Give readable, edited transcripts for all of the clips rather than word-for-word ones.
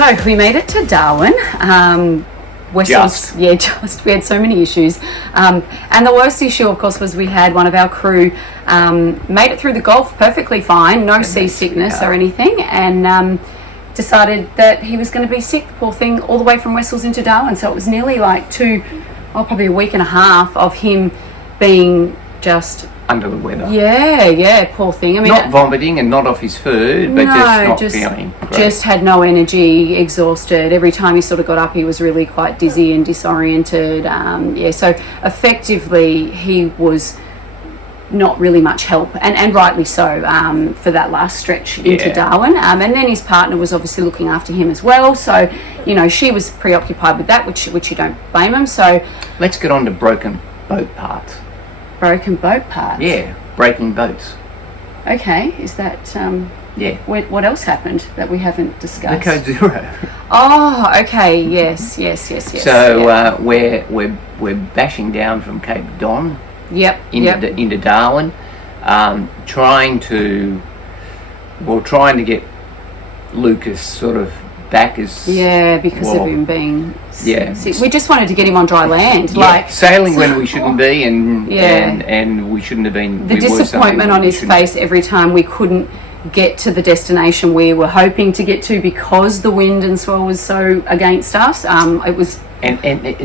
So we made it to Darwin. We had so many issues. And the worst issue, of course, was we had one of our crew made it through the Gulf perfectly fine, no seasickness or anything, and decided that he was going to be sick, poor thing, all the way from Wessels into Darwin. So it was nearly like probably a week and a half of him being just under the weather. Yeah, poor thing. I mean, not vomiting and not off his food, but just feeling great. Just had no energy, exhausted. Every time he sort of got up, he was really quite dizzy and disoriented. So effectively, he was not really much help, and rightly so, for that last stretch into Darwin. And then his partner was obviously looking after him as well. So, she was preoccupied with that, which you don't blame him. So let's get on to broken boat parts. Broken boat parts? Yeah, breaking boats. Okay, is that... What else happened that we haven't discussed? The Code Zero. Oh, okay, yes. So we're bashing down from Cape Don into Darwin, trying to get Lucas sort of back as... Yeah, because of him being... Yeah. We just wanted to get him on dry land. Sailing when we shouldn't be, and we shouldn't have been... The disappointment on his face every time we couldn't get to the destination we were hoping to get to because the wind and swell was so against us. It was and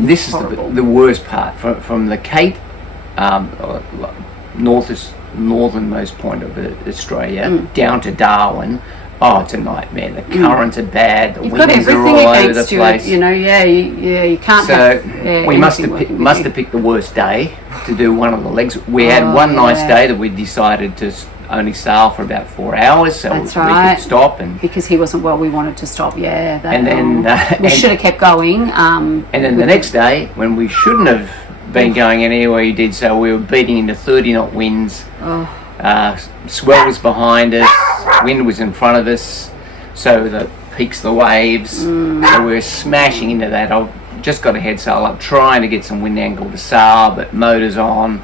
this horrible. Is the worst part. From the Cape, northernmost point of Australia, down to Darwin. Oh, it's a nightmare. The currents are bad. The You've got winds everything are all over against the place. You can't. So we must have picked the worst day to do one of the legs. We had one nice day that we decided to only sail for about 4 hours, so we could stop. And because he wasn't well, we wanted to stop. Yeah, and then we should have kept going. And then the next day, when we shouldn't have been going anywhere, we did so. We were beating into 30-knot winds. Swell was behind us, wind was in front of us, so the peaks of the waves, so we were smashing into that. I just got a head sail up, trying to get some wind angle to sail, but motor's on,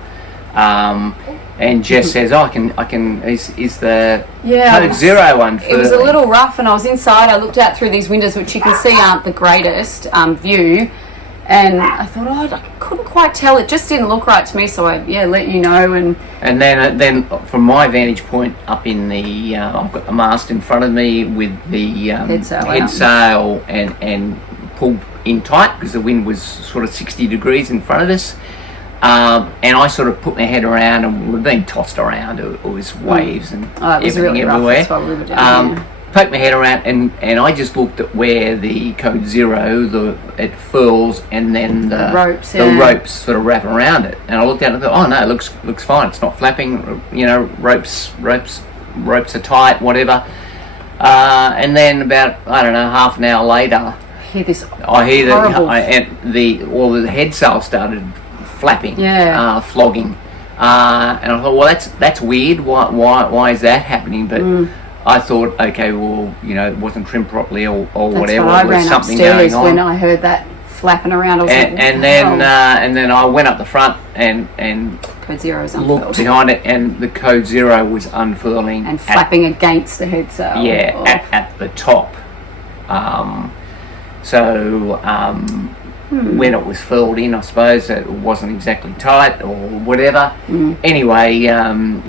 and Jess says, I can, is the Code Zero one for... It was a little rough, and I was inside. I looked out through these windows, which you can see aren't the greatest view, and I thought, I couldn't quite tell. It just didn't look right to me, so I let you know. And then from my vantage point up in the, I've got the mast in front of me with the head sail and pulled in tight because the wind was sort of 60 degrees in front of us. And I sort of put my head around, and we're being tossed around. It was waves and it was everything really everywhere. Rough. That's what we were doing, poked my head around, and I just looked at where the Code Zero, it furls, and then the ropes sort of wrap around it. And I looked at it and thought, oh no, it looks fine. It's not flapping. Ropes are tight, whatever. And then about half an hour later, I hear all the head sail started flapping, flogging. And I thought, well, that's weird. Why is that happening? But I thought, okay, well, it wasn't trimmed properly or whatever. I ran something upstairs going on when I heard that flapping around. I was and then I went up the front and Code Zero was looked behind it, and the Code Zero was unfurling and flapping against the head sail. Yeah, at the top. When it was furled in, I suppose it wasn't exactly tight or whatever. Anyway,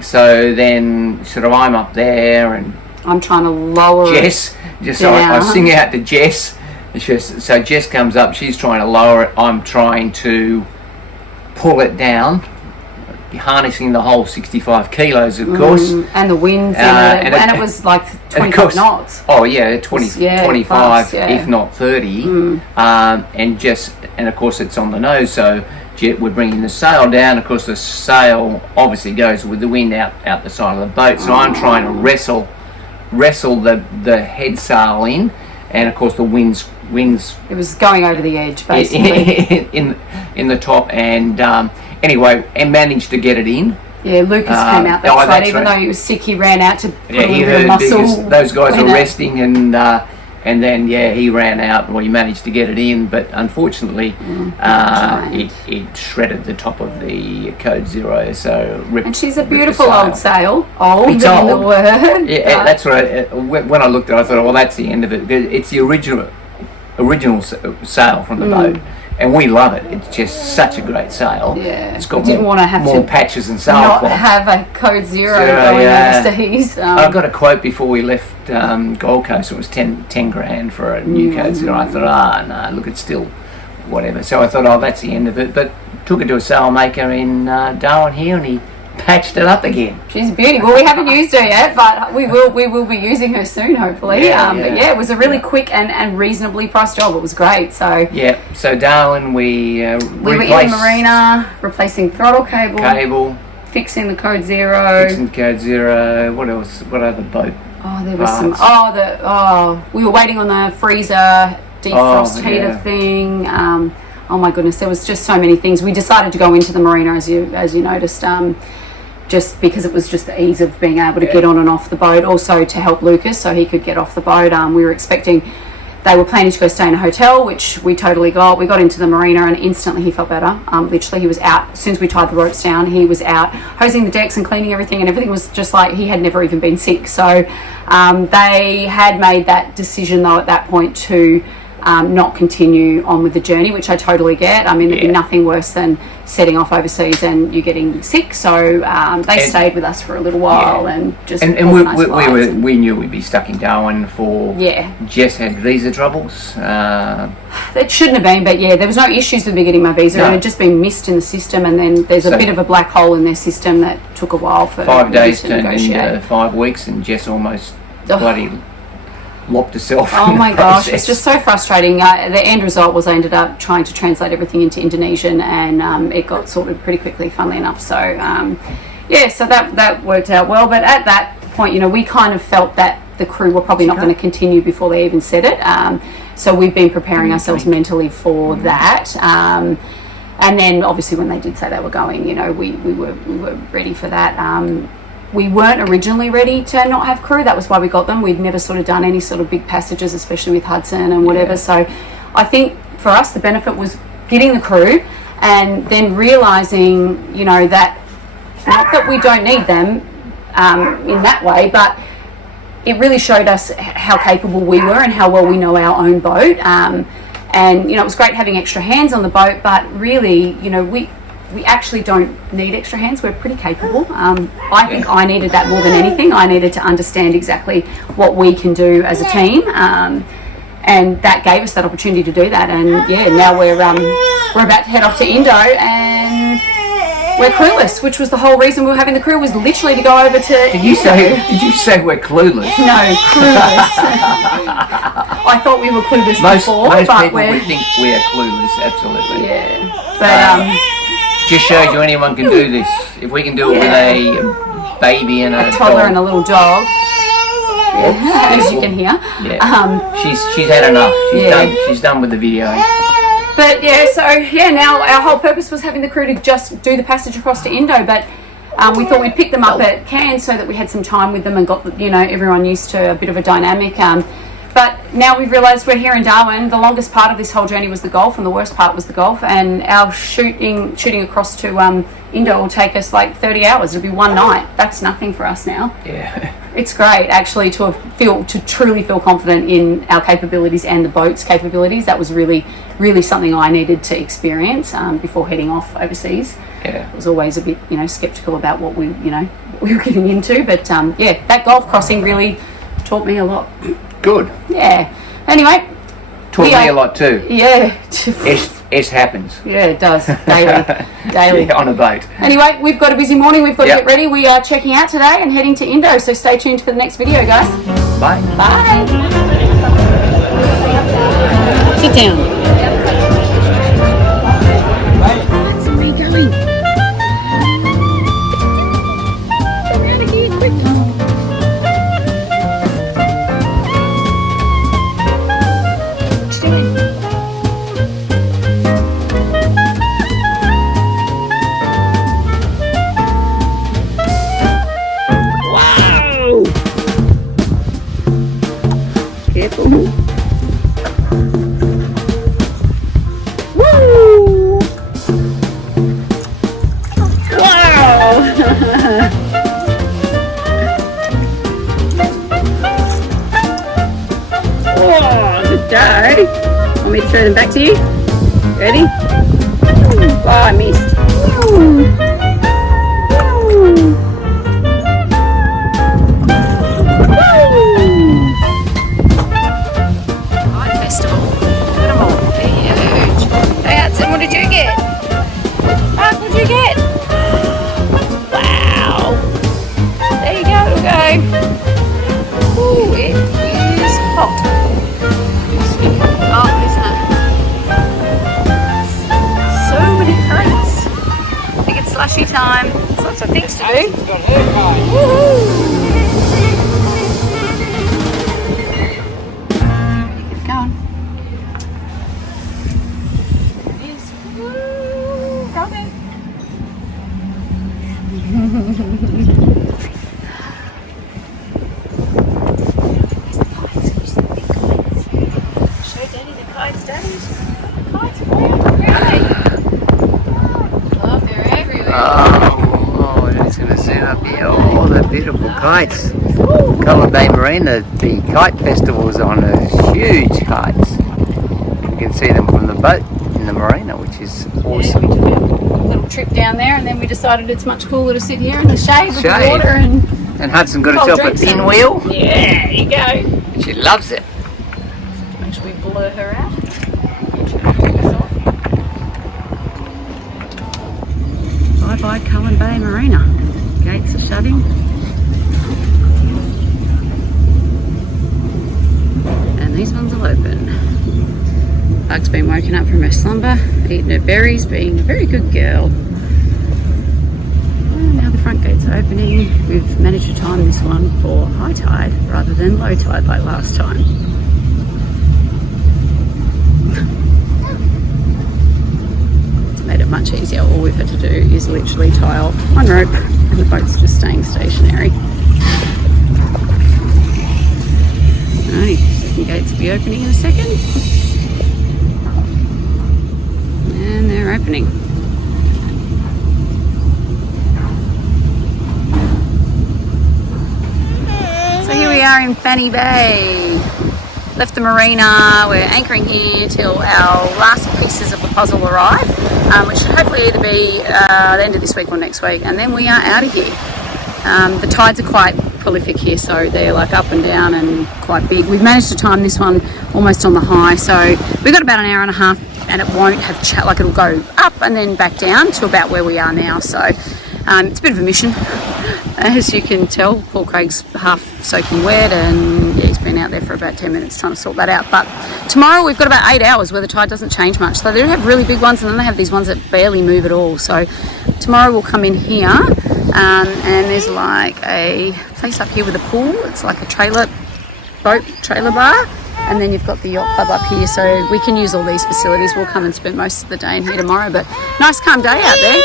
so then sort of I'm up there and I'm trying to lower Jess. I sing out to Jess. So Jess comes up. She's trying to lower it. I'm trying to pull it down, harnessing the whole 65 kilos, of course. And the winds and it was like 25 knots. Oh yeah, 25, plus, if not 30. And of course it's on the nose, so we're bringing the sail down. Of course the sail obviously goes with the wind out the side of the boat, so I'm trying to wrestle the head sail in, and of course the winds it was going over the edge basically in the top, and anyway, and managed to get it in. Yeah, Lucas came out though, even though he was sick, he ran out to put a little bit of muscle. Those guys were resting, and And then, he ran out. Well, he managed to get it in, but unfortunately, it shredded the top of the Code Zero. So ripped. And she's a beautiful old sail. Old, in the word. Yeah, that's right. When I looked at it, I thought, well, that's the end of it. It's the original sail from the boat. And we love it. It's just such a great sail. Yeah, it's got more patches and sail not cloth. Have a Code Zero going overseas. I got a quote before we left Gold Coast. It was 10 grand for a new Code Zero. I thought, no, look, it's still whatever. So I thought, that's the end of it. But took it to a sail maker in Darwin here, and he patched it up again. She's a beauty. Well, we haven't used her yet, but we will be using her soon, hopefully. But it was a really quick and reasonably priced job. It was great. So so Darwin, we were in the marina, replacing throttle cable, fixing the Code Zero. What else? What other boat? Oh, there was some. We were waiting on the freezer defrost heater thing. Oh my goodness, there was just so many things. We decided to go into the marina, as you noticed, just because it was just the ease of being able to get on and off the boat. Also to help Lucas so he could get off the boat. We were expecting, they were planning to go stay in a hotel, which we totally got. We got into the marina and instantly he felt better. Literally he was out, as soon as we tied the ropes down, he was out hosing the decks and cleaning everything, and everything was just like he had never even been sick. So they had made that decision though at that point to not continue on with the journey, which I totally get. I mean, there'd be nothing worse than setting off overseas and you getting sick. So they stayed with us for a little while and just we knew we'd be stuck in Darwin for. Jess had visa troubles. It shouldn't have been, but there was no issues with me getting my visa. It had just been missed in the system, and then there's a bit of a black hole in their system that took a while for 5 days turned into 5 weeks, and Jess almost bloody locked herself. Oh my gosh, it's just so frustrating. The end result was I ended up trying to translate everything into Indonesian, and it got sorted pretty quickly, funnily enough. So so that worked out well. But at that point, we kind of felt that the crew were probably not going to continue before they even said it. So we've been preparing ourselves mentally for that. And then obviously when they did say they were going, we were ready for that. We weren't originally ready to not have crew. That was why we got them. We'd never sort of done any sort of big passages, especially with Hudson and whatever. So I think for us the benefit was getting the crew and then realising, that not that we don't need them in that way, but it really showed us how capable we were and how well we know our own boat. And, it was great having extra hands on the boat, but really, we actually don't need extra hands. We're pretty capable. I think I needed that more than anything. I needed to understand exactly what we can do as a team, and that gave us that opportunity to do that. And now we're about to head off to Indo, and we're crewless, which was the whole reason we were having the crew, was literally to go over to. Did you say we're clueless? No, clueless. I thought we were clueless before, most but people would think we are clueless. Absolutely. Yeah, but just shows you anyone can do this. If we can do it with a baby and a toddler dog. and a little dog, as you can hear. She's had enough. She's done with the video. But now our whole purpose was having the crew to just do the passage across to Indo. But we thought we'd pick them up at Cairns so that we had some time with them and got everyone used to a bit of a dynamic. But now we've realised we're here in Darwin. The longest part of this whole journey was the Gulf, and the worst part was the Gulf. And our shooting across to Indo will take us like 30 hours. It'll be one night. That's nothing for us now. Yeah. It's great actually to truly feel confident in our capabilities and the boat's capabilities. That was really, really something I needed to experience before heading off overseas. Yeah. I was always a bit, skeptical about what we were getting into. But that Gulf crossing really taught me a lot. Good. Yeah. Anyway. Taught me a lot too. Yeah. S happens. Yeah, it does. Daily. On a boat. Anyway, we've got a busy morning. We've got to get ready. We are checking out today and heading to Indo. So stay tuned for the next video, guys. Bye. Bye. Sit down. Where are you going? Come out of here, quick. Careful. Oh, good day. Want me to throw them back to you? Ready? Oh, I missed. Kite festival. Look at them all. They're huge. Hey, Hudson, what did you get? Mark, what did you get? Wow. There you go, we'll go. Ooh, it is hot. Oh, isn't it? So many kites. I think it's slushy time. There's lots of things to do. Woohoo! Keep it going. It is. Woo! Go then. Show Daddy the kites, Daddy. The kites are everywhere. Look, they're everywhere. Oh, I'm just going to zoom up here. Oh, the beautiful kites. Cullen Bay Marina, the kite festival's on huge kites. You can see them from the boat in the marina, which is awesome. Yeah, we took a little trip down there and then we decided it's much cooler to sit here in the shade with the Shade. water and And Hudson got cold herself a drinks and- pinwheel. Yeah, there you go. She loves it. Make sure we blur her out. Bye bye Cullen Bay Marina. Gates are shutting. And these ones will open. Bug's been woken up from her slumber, eating her berries, being a very good girl. And now the front gates are opening. We've managed to time this one for high tide rather than low tide like last time. It's made it much easier. All we've had to do is literally tie off one rope and the boat's just staying stationary. Alright, second gates will be opening in a second. And they're opening. So here we are in Fannie Bay. Left the marina, we're anchoring here till our last pieces of the puzzle arrive, which should hopefully either be the end of this week or next week, and then we are out of here. The tides are quite prolific here, so they're like up and down and quite big. We've managed to time this one almost on the high, so we've got about an hour and a half and it won't have like it'll go up and then back down to about where we are now, so it's a bit of a mission. As you can tell, Paul Craig's half soaking wet and yeah, he's been out there for about 10 minutes trying to sort that out. But tomorrow we've got about 8 hours where the tide doesn't change much. So they do have really big ones and then they have these ones that barely move at all. So tomorrow we'll come in here and there's like a place up here with a pool. It's like a boat trailer bar. And then you've got the yacht club up here, so we can use all these facilities. We'll come and spend most of the day in here tomorrow, but nice calm day out there.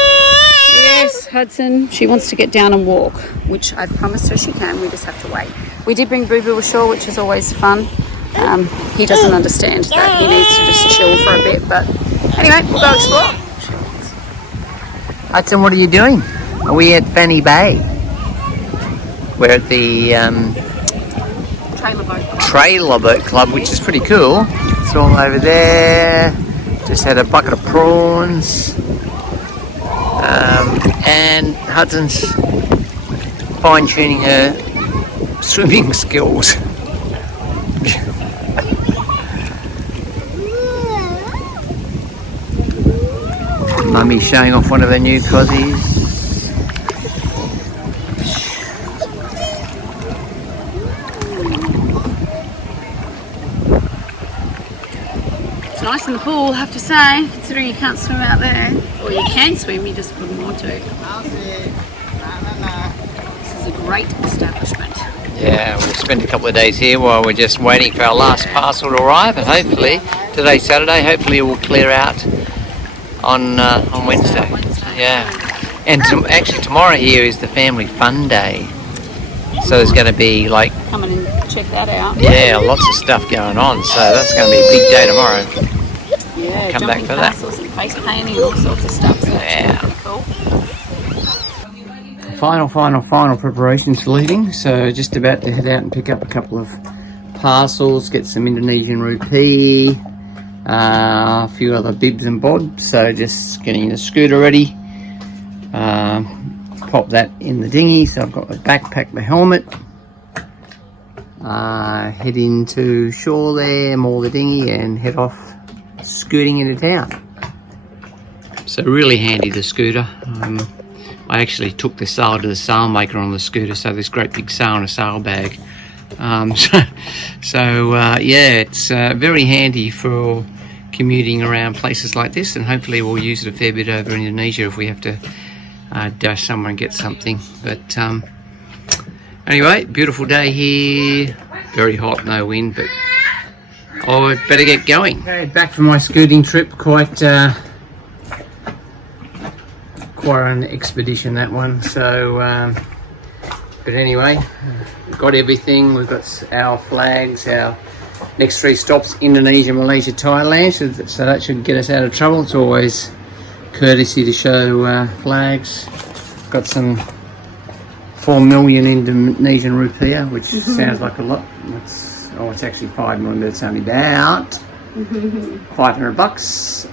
Yes, Hudson, she wants to get down and walk, which I've promised her she can. We just have to wait. We did bring Boo Boo ashore, which is always fun. He doesn't understand that. He needs to just chill for a bit, but anyway, we'll go explore. Hudson, what are you doing? Are we at Fannie Bay? We're at the Trailer Boat Club, which is pretty cool. It's all over there. Just had a bucket of prawns. And Hudson's fine-tuning her swimming skills. Mummy's showing off one of her new cozies. It's nice in the pool, I have to say, considering you can't swim out there. Or you can swim, you just wouldn't want to. This is a great establishment. Yeah, we'll spend a couple of days here while we're just waiting for our last parcel to arrive, and hopefully, today's Saturday, hopefully it will clear out on Wednesday. Yeah, and actually tomorrow here is the family fun day. So there's going to be like... Come in and check that out. Yeah, lots of stuff going on, so that's going to be a big day tomorrow. Yeah, come back for that. And face painting, all sorts of stuff. So yeah. that's pretty cool. Final preparations for leaving. So just about to head out and pick up a couple of parcels, get some Indonesian rupee, a few other bibs and bobs. So just getting the scooter ready. Pop that in the dinghy. So I've got my backpack, my helmet. Head into shore there, moor the dinghy, and head off scooting into town. So really handy, the scooter. I actually took the sail to the sail maker on the scooter, so this great big sail and a sail bag. Yeah, it's very handy for commuting around places like this, and hopefully we'll use it a fair bit over in Indonesia if we have to dash somewhere and get something. But anyway, beautiful day here, very hot, no wind, but I better get going. Okay, back from my scooting trip, quite an expedition, that one. So but anyway, got everything. We've got our flags, our next 3 stops: Indonesia, Malaysia, Thailand, so that should get us out of trouble. It's always courtesy to show flags. Got some 4 million Indonesian rupiah, which sounds like a lot. It's actually 5 million, but it's only about $500.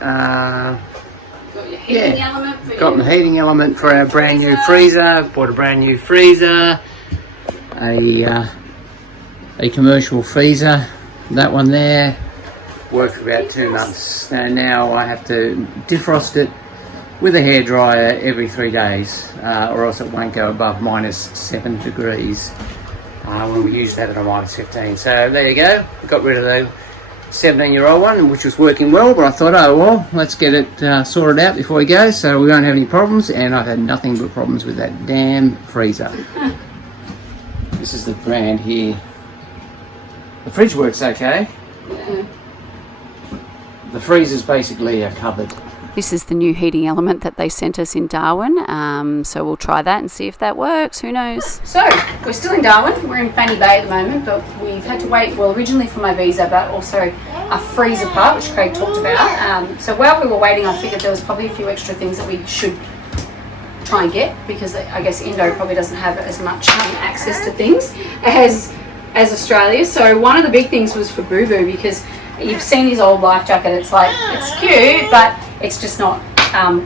Got your heating element for got the heating element for our brand new freezer. Bought a brand new freezer, a commercial freezer. That one there worked for about 2 months. Now I have to defrost it with a hairdryer every 3 days, or else it won't go above -7 degrees. When we usually have it on -15. So there you go. Got rid of the 17-year-old one, which was working well, but I thought, oh well, let's get it sorted out before we go, so we won't have any problems. And I've had nothing but problems with that damn freezer. This is the brand here. The fridge works okay. Yeah. The freezer's basically a cupboard. This is the new heating element that they sent us in Darwin, so we'll try that and see if that works. Who knows? So we're still in Darwin. We're in Fannie Bay at the moment, but we've had to wait, well, originally for my visa, but also a freezer part, which Craig talked about. So while we were waiting, I figured there was probably a few extra things that we should try and get, because I guess Indo probably doesn't have as much access to things as Australia. So one of the big things was for Boo Boo, because you've seen his old life jacket. It's like, it's cute, but it's just not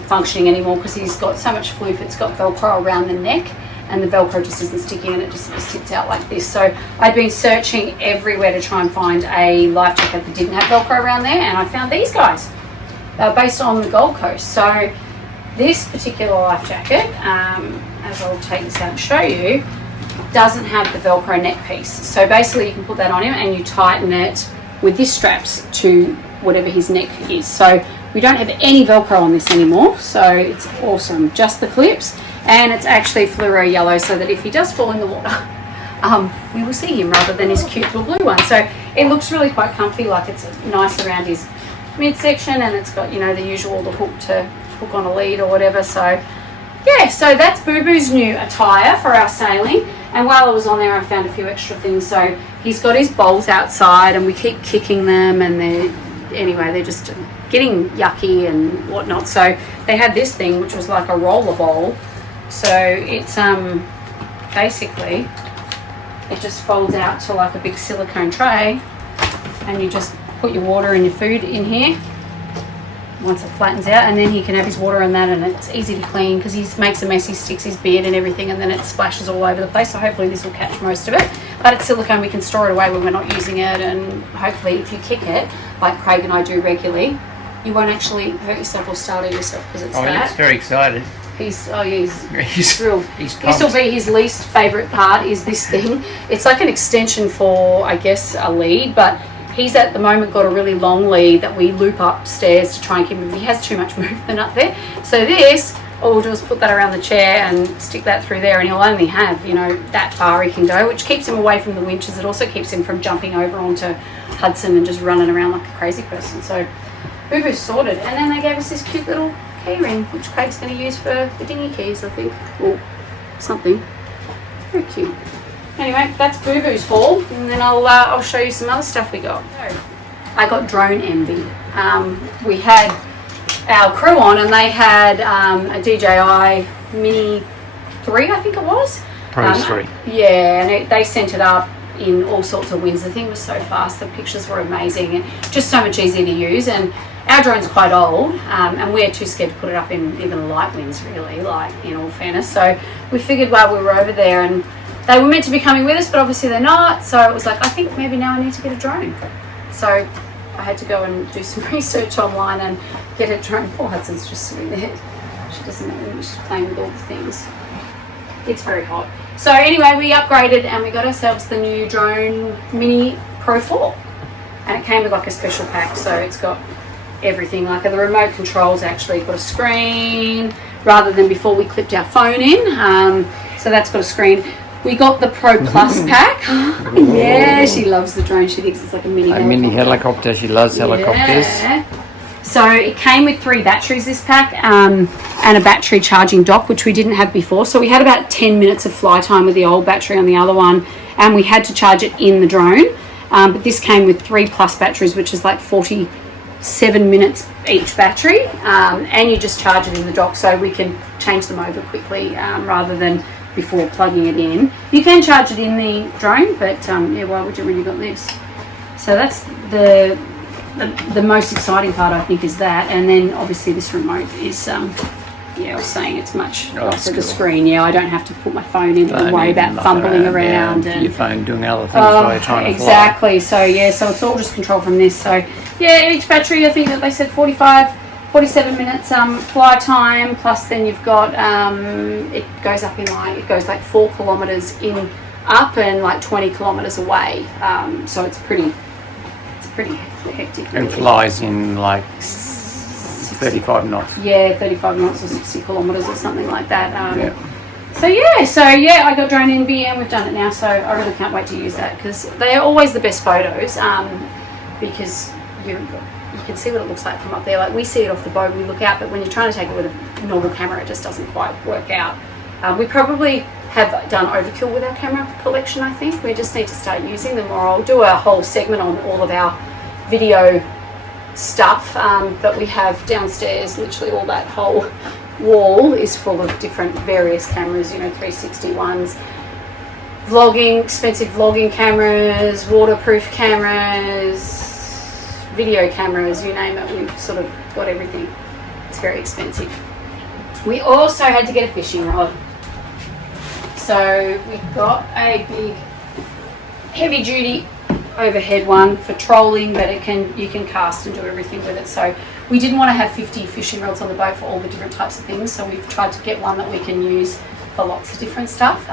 functioning anymore because he's got so much floof. It's got Velcro around the neck, and the Velcro just isn't sticking, and it just sits out like this. So I'd been searching everywhere to try and find a life jacket that didn't have Velcro around there, and I found these guys. They're based on the Gold Coast. So this particular life jacket, as I'll take this out and show you, doesn't have the Velcro neck piece. So basically you can put that on him and you tighten it with this straps to whatever his neck is. So we don't have any Velcro on this anymore, so it's awesome. Just the clips, and it's actually fluoro yellow, so that if he does fall in the water, we will see him rather than his cute little blue one. So it looks really quite comfy, like it's nice around his midsection, and it's got, you know, the usual, the hook on a lead or whatever. So yeah, so that's Boo Boo's new attire for our sailing. And while I was on there, I found a few extra things. So he's got his bowls outside, and we keep kicking them, and they're just getting yucky and whatnot. So they had this thing, which was like a roller bowl. So it's basically, it just folds out to like a big silicone tray, and you just put your water and your food in here once it flattens out, and then he can have his water in that, and it's easy to clean because he makes a mess. He sticks his beard and everything, and then it splashes all over the place. So hopefully this will catch most of it, but it's silicone. We can store it away when we're not using it, and hopefully if you kick it like Craig and I do regularly, you won't actually hurt yourself or startle yourself, because it's that. He's very excited. He's thrilled. This will be his least favourite part, is this thing. It's like an extension for, I guess, a lead, but he's at the moment got a really long lead that we loop upstairs to try and keep him. He has too much movement up there. So this, all we'll do is put that around the chair and stick that through there, and he'll only have, you know, that far he can go, which keeps him away from the winches. It also keeps him from jumping over onto Hudson and just running around like a crazy person. So Boo Boo's sorted. And then they gave us this cute little key ring, which Craig's going to use for the dinghy keys, I think, or something. Very cute. Anyway, that's Boo Boo's haul, and then I'll show you some other stuff we got. So, I got drone envy. We had our crew on, and they had a DJI Mini 3, I think it was. Pros 3. Yeah, and they sent it up in all sorts of winds. The thing was so fast, the pictures were amazing, and just so much easier to use. And our drone's quite old, and we're too scared to put it up in even light winds, really, like, in all fairness. So we figured while we were over there, and they were meant to be coming with us, but obviously they're not. So it was like, I think maybe now I need to get a drone. So I had to go and do some research online and get a drone. Poor Hudson's just sitting there. She doesn't know, she's playing with all the things. It's very hot. So anyway, we upgraded and we got ourselves the new drone Mini Pro 4. And it came with like a special pack, so it's got everything. Like the remote controls actually got a screen, rather than before we clipped our phone in. So that's got a screen. We got the Pro Plus pack. Yeah, she loves the drone. She thinks it's like a mini helicopter. A mini helicopter. She loves helicopters. Yeah. So it came with 3 batteries, this pack, and a battery charging dock, which we didn't have before. So we had about 10 minutes of fly time with the old battery on the other one, and we had to charge it in the drone. But this came with 3 plus batteries, which is like 47 minutes each battery, and you just charge it in the dock, so we can change them over quickly rather than before plugging it in. You can charge it in the drone, but yeah, why would you when you've got this? So that's the most exciting part, I think, is that. And then obviously this remote is yeah, I was saying it's much nicer, the screen. Yeah, I don't have to put my phone in and worry about fumbling around and your phone doing other things while you're trying to fly. Exactly. So yeah, so it's all just controlled from this. So yeah, each battery, I think that they said 47 minutes fly time, plus then you've got it goes up in it goes like 4 kilometers in up and like 20 kilometers away. So it's pretty hectic. And flies in like 35 knots. Yeah, 35 knots or 60 kilometers or something like that. So yeah, I got drone envy and we've done it now. So I really can't wait to use that, because they're always the best photos, because you can see what it looks like from up there. Like we see it off the boat, we look out, but when you're trying to take it with a normal camera, it just doesn't quite work out. We probably have done overkill with our camera collection. I think we just need to start using them more. I'll do a whole segment on all of our video stuff that we have downstairs. Literally all that whole wall is full of different various cameras, 360 ones, vlogging, expensive vlogging cameras, waterproof cameras, video cameras, you name it. We've sort of got everything. It's very expensive. We also had to get a fishing rod. So we got a big heavy duty overhead one for trolling, but you can cast and do everything with it. So we didn't want to have 50 fishing rods on the boat for all the different types of things, so we've tried to get one that we can use for lots of different stuff.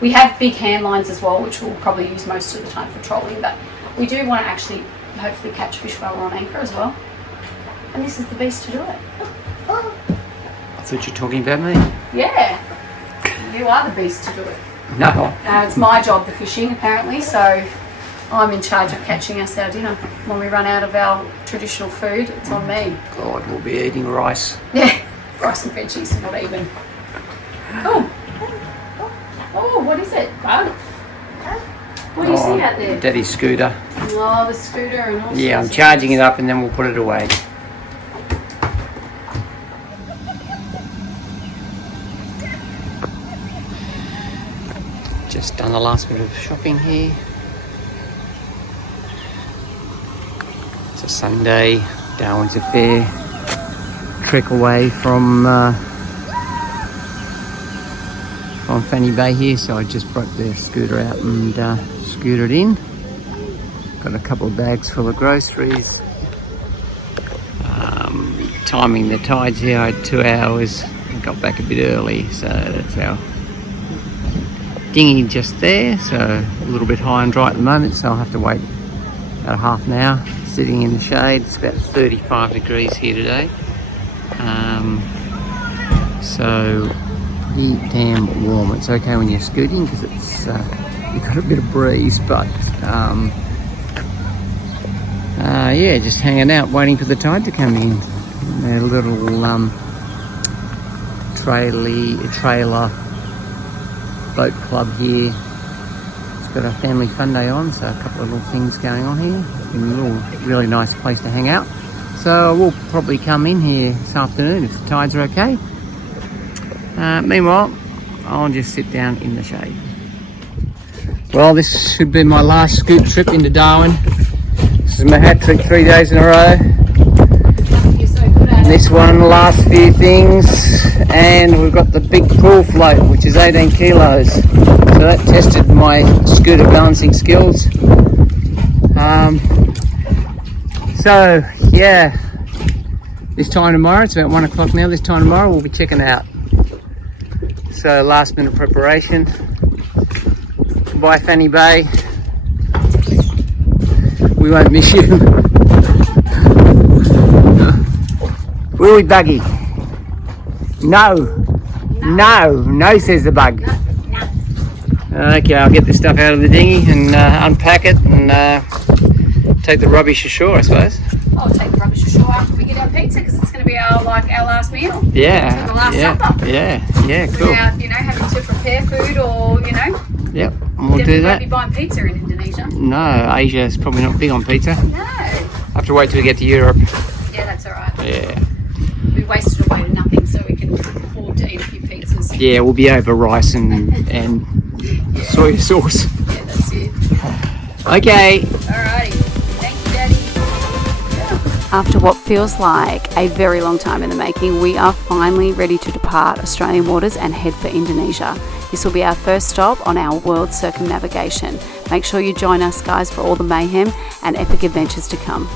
We have big hand lines as well, which we'll probably use most of the time for trolling, but we do want to actually hopefully catch fish while we're on anchor as well. And this is the beast to do it. I thought you were talking about me. Yeah, you are the beast to do it. No. It's my job, the fishing, apparently, so I'm in charge of catching us our dinner. When we run out of our traditional food, it's on me. God, we'll be eating rice. Yeah, rice and veggies, not even. Oh, what is it, bud? What do you see out there? Daddy's scooter. Oh, the scooter and all Yeah, I'm sorts of charging things. it up and then we'll put it away. Just done the last bit of shopping here. It's a Sunday. Darwin's a fair trek away from Fannie Bay here, so I just broke the scooter out and scooted in. Got a couple of bags full of groceries. Timing the tides here, I had 2 hours and got back a bit early, so that's our dinghy just there. So a little bit high and dry at the moment, so I'll have to wait about half an hour sitting in the shade. It's about 35 degrees here today, so pretty damn warm. It's okay when you're scooting because it's you've got a bit of breeze, but yeah, just hanging out waiting for the tide to come in. A little trailer boat club here. It's got a family fun day on, so a couple of little things going on here. A really nice place to hang out. So we'll probably come in here this afternoon if the tides are okay. Meanwhile, I'll just sit down in the shade. Well, this should be my last scoop trip into Darwin. This is my hat trick 3 days in a row. You're so good at it. This one, the last few things, and we've got the big pool float, which is 18 kilos. So that tested my scooter balancing skills. So yeah, this time tomorrow, it's about 1 o'clock now, this time tomorrow we'll be checking out. So last minute preparation. Bye Fannie Bay. We won't miss you. Will we, Buggy? No, says the bug. Okay, I'll get this stuff out of the dinghy and unpack it and take the rubbish ashore, I suppose. I'll take the rubbish ashore after we get our pizza, because it's going to be our last meal. Yeah, The last supper. yeah, cool. Without, having to prepare food or, Yep, and we'll do that. Definitely won't be buying pizza in Indonesia. No, Asia is probably not big on pizza. No. Have to wait till we get to Europe. Yeah, that's all right. Yeah. We wasted away to nothing, so we can afford to eat a few pizzas. Yeah, we'll be over rice and soy sauce. Yeah, that's it. Okay. Alrighty. Thank you, Daddy. After what feels like a very long time in the making, we are finally ready to depart Australian waters and head for Indonesia. This will be our first stop on our World Circumnavigation. Make sure you join us, guys, for all the mayhem and epic adventures to come.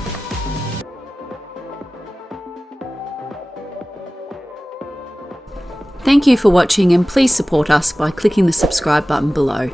Thank you for watching, and please support us by clicking the subscribe button below.